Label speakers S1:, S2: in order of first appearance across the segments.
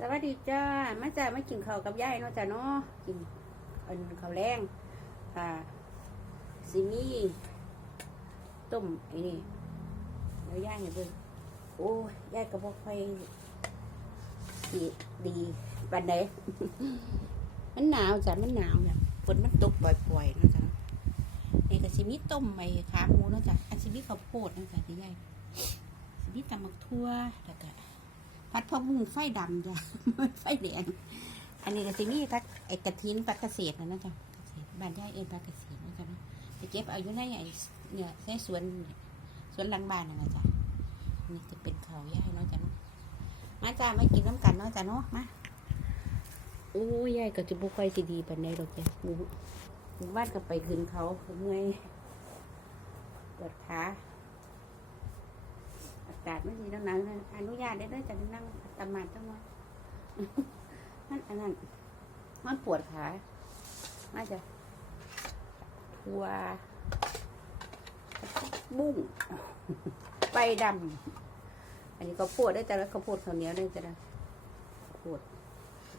S1: สวัสดีจ้ามาจ้ามากินข้าวกับยายเนาะจ้าเนาะกินอันข้าวแรงค่ะซิมี่ต้มไอ้นี่แล้วย่างให้เบิ่งโอ้ยยายก็บอกค่อยดีดีปันใดมันหนาวจ้ะมันหนาวเนี่ยฝนมันตกบ่อยๆเนาะจ้ะนี่ก็ซิมีต้มไอ้ขาหมูเนาะจ้ะอันซิมีข้าวโพดเนาะจ้ะที่ยายซิมีตำบักทั่วแล้วก็ พัดพะบุ้งไฟดำจ้ะไฟแดงอันนี้ก็สิมีพักไอกระถินพักเกษตรนะนะจ๊ะเกษบ้านย่าเอ็นพักเกษตรนะจ๊ะเนาะไปเก็บเอาอยู่ในไอ้เนี่ยในสวนสวนหลังบ้านนะจ๊ะนี่จะเป็นเขาย่าเนาะจ๊ะเนาะมาจ้ามากินน้ำกันเนาะจ๊ะเนาะมาโอ้ยยายก็จะบุกไฟสิดีปานใดดอกจ้ะหมู่บ้านก็ไปขึ้นเขาเมื่อยปวดขาากาศไม่ดีแล้วนะอนุญาตได้ด้วยจะนั่งตำมาจังวะนั่นอันนั้นมันปวดขามาจะทัวบุ้งไปดำอันนี้ก็ปวดได้แต่ละข้าวโพดข้าวเหนียได้จ้ะปวด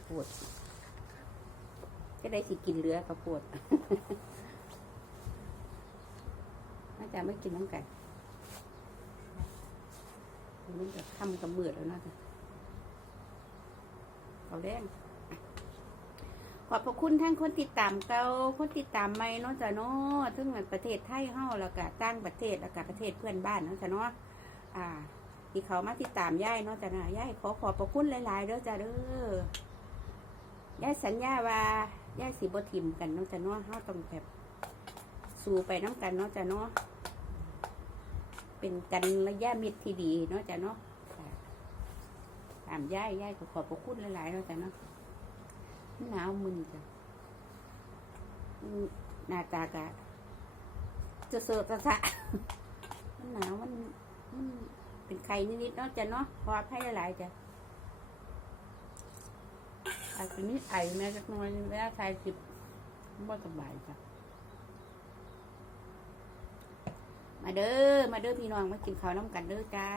S1: ปวดจะได้สิกินเรือข้าวโพดมาจะไม่กินน้ำกัน มันจะทำกับเบื่อแล้วนะเขาแดงขอบพระคุณทั้งคนติดตามเกาคนติดตามใหม่เนาะจ้ะเนาะซึ่งประเทศไทยเฮาแล้วก็ต่างประเทศแล้วก็ประเทศเพื่อนบ้านเนาะจ้ะเนาะอ่า ที่เขามาติดตามย่ายเนาะจ้ะนะย่ายขอขอบพระคุณหลายๆเด้อจ้ะเด้อย่ายสัญญาว่าย่ายสีบทิมกันเนาะจ้ะเนาะเฮาต้องแบบสู้ไปน้ำกันเนาะจ้ะเนาะ เป็นกันระยะมิตรที่ดีเนาะจ้ะเนาะตามย่ายย่ายก็ขอบพระคุณหลายๆเนาะจ้ะเนาะหนาวมึนจ้ะหน้าตากะจะเสือกระสะมันหนาวมันมันเป็นไข่นิดๆเนาะจ้ะเนาะพอให้หลายๆจ้ะอาจจะนิดไอแม้จักหน้อยเวลาใส่จิบบ่สบายจ้ะ มาเด้อ มาเด้อพี่น้องมากินข้าวน้ำกันเด้อจ้า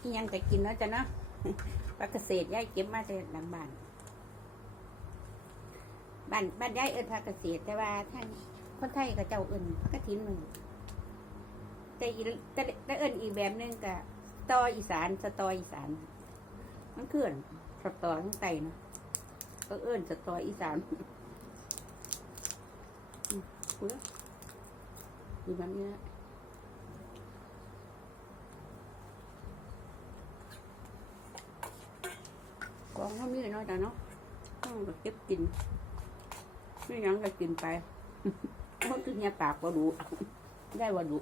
S1: ที่ยังแต่กินเนาะจ้ะเนาะปลาเกษตรย้ายเก็บมาจากหลังบ้าน บ้านบ้านย้ายเอิญปลาเกษตร แต่ว่าท่านคนไทยกับเจ้าเอิญพักกระถินหนึ่งแต่อีแต่แต่เอิญอีแบบหนึงกับสตออีสานสตออีสานมันเคลื่อนสตอทั้งไตเนาะก็เอิญสตออีสานคุยแล้ว อยู่แบบนี้กองเท่านี้เลยเนาะจ้ะเนาะต้องเก็บกินไม่ยังก็กินไปเขาคือเนี่ยปากว่าดูได้ว่าดู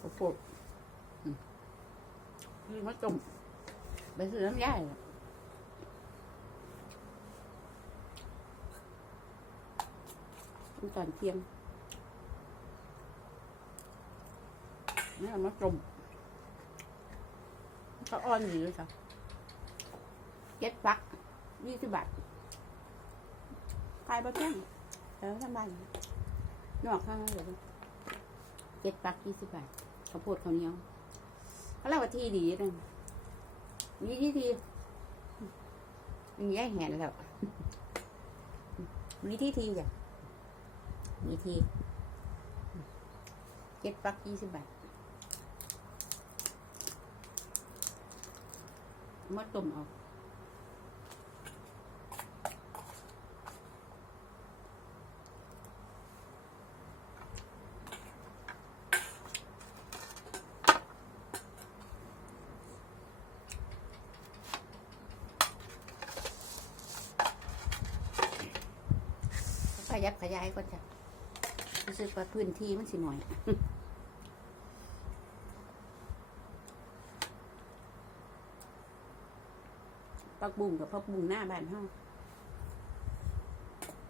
S1: ข้าวโพดนี่มะต้มไปซื้อน้ำยายน่ะ ตอนเที่ยงนี่เอามาจมก็อ่อนอยู่เลยจ้ะเจ็ดฟักยี่สิบบาทขายบะแจ้งแล้วทำไมนอกข้างเลยเจ็ดฟักยี่สิบบาทข้าวโพดข้าวเหนียวเขาเล่าว่าทีดีเลยมีที่ทีมีแย่แหนแล้วมีที่ทีจ้ะ มีทีเจ็ดปักยี่สิบบาทมาต้มเอาขยับขยายก่อนจ้ะ รู้สึกว่าพื้นที่มันสิหน่อยปักบุ้งกับพักบุ้งหน้าบ้านเฮา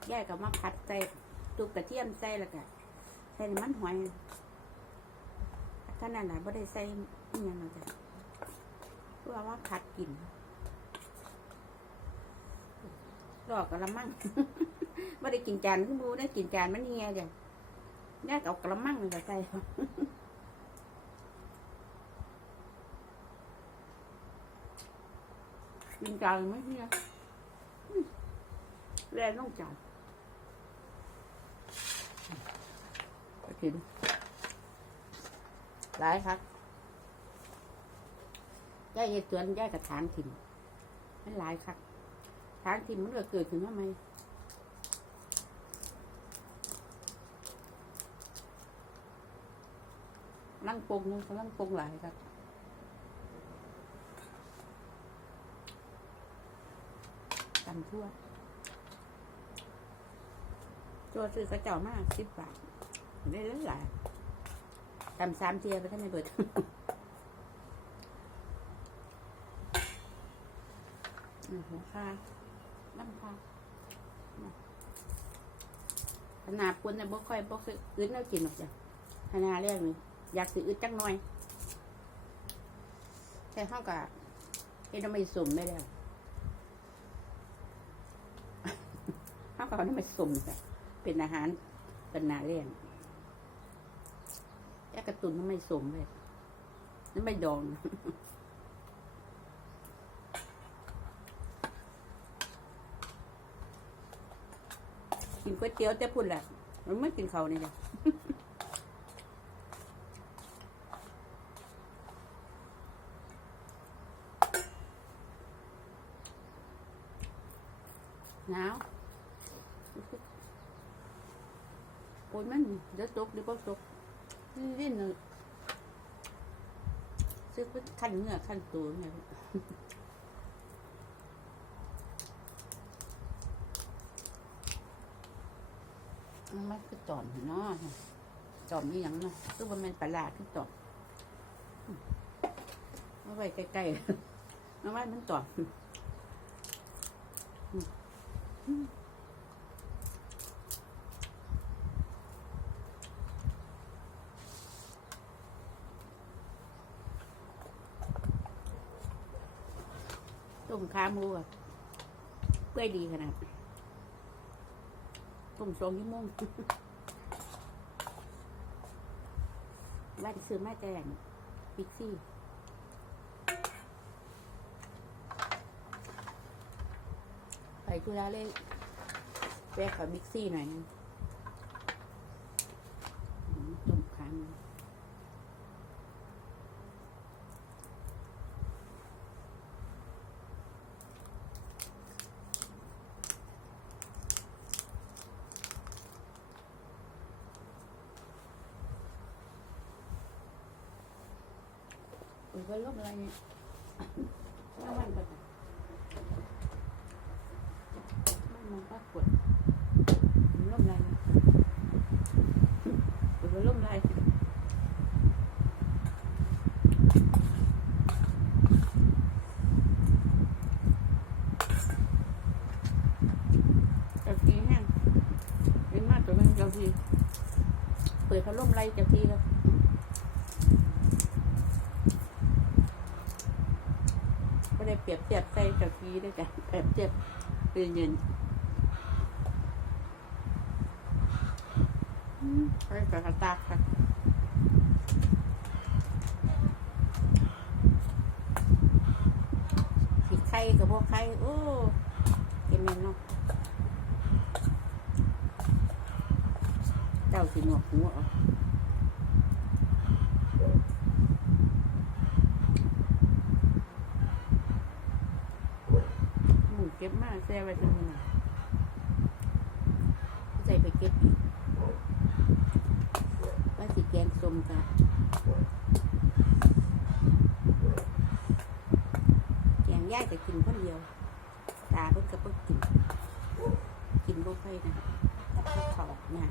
S1: แยกกับมาผัดใส่ตุกกระเทียมใส่แล้วก็ใส่มันหอยท่านั้นน่ะไม่ได้ใส่อิหยังหรอกจ้ะเพื่อว่าผัดกินดอกกระมังไม่ได้กินจานขึ้นมูได้กินจานมันเฮียจ้ะ แยกเอากระมังเลยใส่กินจานไหมเนี่ยแรงต้องจานกินหลายครับย่ายเห็ดสวนย่ายกับทางถิ่นมันหลายครับ ทางถิ่นมันก็เกิดขึ้นมาไม ลังปงนึงกำลังปงหลายครับตำทั่วตัวซื้อกระเจ้ามากสิบบาทได้หลายๆตำสามเทียไปท่านในเบิดอืมหัวคาน้ำคาขนาดคนในบ่ค่อยบ่เคยอึดแล้วกินหรอกจ้ะขนาดเรียกนี่ อยากสิอึดจักหน่อย แต่เขากับเอ็นไม่สุ่มไม่แล้วเขาก็เอาน้ำมันสุ่มจ้ะเป็นอาหารเป็นนาเลี้ยงแยกกระตุนน้ำไม่สุ่มเลยน้ำไม่ดองกินก๋วยเตี๋ยวแต่พุ่นแหละมันไม่กินเขาวนี่แหนาวโอ้ยมันเดี๋ยวตกเดี๋ยวก็ตกลิ้นเลยซื้อเป็นขั้นเนื้อขั้นตัวไงมันไม่คือจอมเนาะจอมนี่ยังเนาะคือว่ามันประหลาดคือจอมเอาไว้ใกล้ๆเอาไว้มันจอม ต้มขาหมูอะเปื่อยดีขนาดต้มสองชั่วโมงวันซื้อมาแจงบิ๊กซี่ ไปกุลาเล่แวะกับบิ๊กซี่หน่อยนึงอืมต้มขาหมูอุยว่าลบอะไรเนี่ยว่าวันก็จะมันมันก็กดมันลบอะไรเนี่ยอุยว่าลบอะไรเจ้าทีแห้งเป็นมากตัวนั้นเจ้าที เปิดพัดลมไล่เจ้าทีครับไม่ได้เปรียบเทียบใส่กับทีด้วยกันเปรียบเทียบเป็นเงินไปกับกระตากค่ะสีไข่กับพวกไข่โอ้เก็บเงินเนาะ เจ้าสีหนวกหัวเอหมูเก็บมาแซ่ไว้ตรงนี้นใส่ไปเก็บอีกว่าสีแกงส้มกะแกงย่ายแต่กินคนเดียว ตาเพิ่งกระเพิ่งกิน กินบ่ค่อยนะพวกเขาน่ะ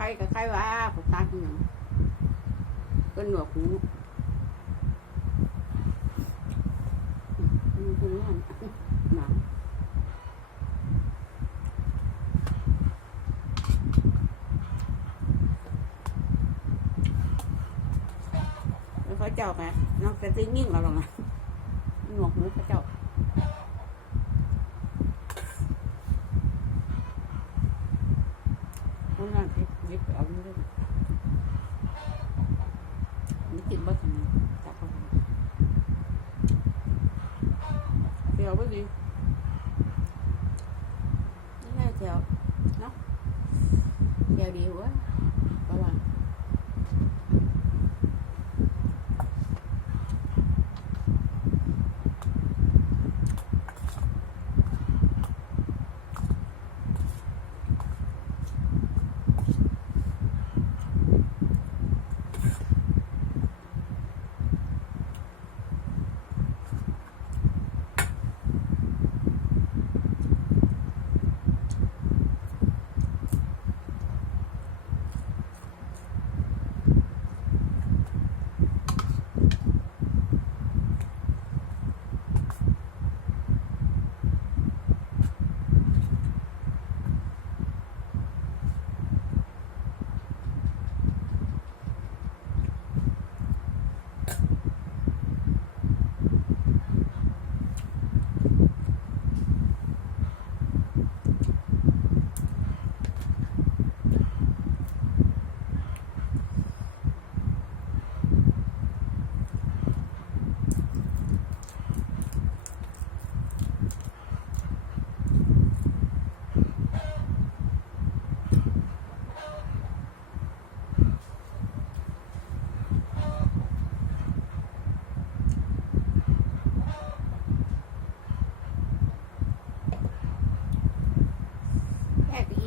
S1: ใครกับใครวะผมตาที่หนังก็หนวกหูอืมคือนั่หนาวแล้วเขาเจ้าไหมน้องจะติ้งยิ่งเราหรอกนะหนวกหูเขาเจ้า hôm nay thì giúp ở Yep, I'm going to make it much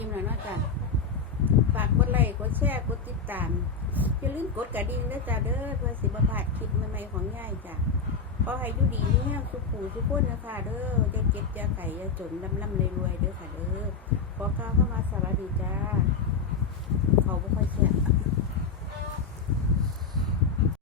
S1: อิ่มแล้วเนาะจ้ะฝากกดไลค์กดแชร์กดติดตามอย่าลืมกดกระดิ่งนะจ้ะเด้อเพื่อสิบพลาดคลิปใหม่ๆของย่ายจ้ะขอให้ยุดีมีแห้งสุขูสุขคนนะคะเด้อจะเก็บจะไข่จะจนลำลำรวยๆเด้อค่ะเด้อขอข้าวเข้ามาสวัสดีจ้าเขาไม่ค่อยแช่บ